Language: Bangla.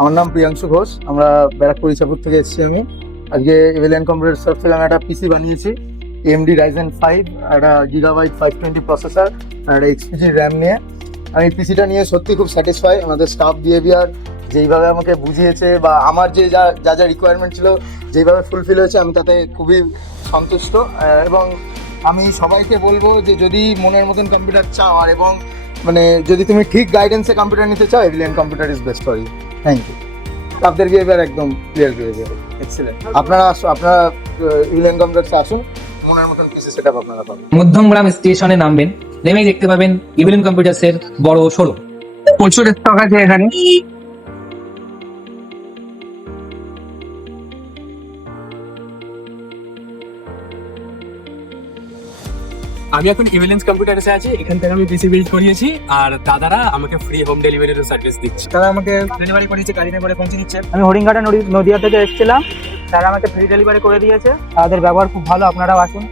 আমার নাম প্রিয়াংশু ঘোষ। আমরা ব্যারাকপুর ইছাপুর থেকে এসেছি। আমি আজকে এভিলিয়ান কম্পিউটার তরফ থেকে আমি একটা পিসি বানিয়েছি, এমডি রাইজেন 5, একটা গিগাবাইট 520 প্রসেসর আর একটা এক্সপিজি র্যাম নিয়ে। আমি পিসিটা নিয়ে সত্যি খুব স্যাটিসফাই। আমাদের স্টাফ বিহেভিয়ার যেইভাবে আমাকে বুঝিয়েছে বা আমার যে যা যা রিকোয়ারমেন্ট ছিল যেইভাবে ফুলফিল হয়েছে, আমি তাতে খুবই সন্তুষ্ট। এবং আমি সবাইকে বলবো যে যদি মনের মতন কম্পিউটার চাও আর এবং মানে যদি তুমি ঠিক গাইডেন্সে কম্পিউটার নিতে চাও, এভিলিয়ান computer is best for you. Thank you. আপনাদের বিহেভিয়ার একদম ক্লিয়ার বিহেভিয়ার, এক্সিলেন্ট। আপনারা এভিলিয়ান কম্পিউটারসে আসুন, মনের মতন পিসি সেটআপ আপনারা পাবেন। মধ্যমগ্রাম স্টেশনে নামবেন, নেমেই দেখতে পাবেন এভিলিয়ান কম্পিউটার্সের বড় শোরুম। প্রচুর স্টক আছে এখানে। আমি এখন ইভিলেন্স কম্পিউটারসে আছি। এখান থেকে আমি পিসি বিল্ড করিয়েছি আর দাদারা আমাকে ফ্রি হোম ডেলিভারির সার্ভিস দিচ্ছে। তারা আমাকে ডেলিভারি করেছে, গাড়িতে করে পৌঁছে দিচ্ছে। আমি হরিণঘাটা নদিয়া থেকে এসেছিলাম, তারা আমাকে ফ্রি ডেলিভারি করে দিয়েছে। তাদের ব্যবহার খুব ভালো, আপনারাও আসুন।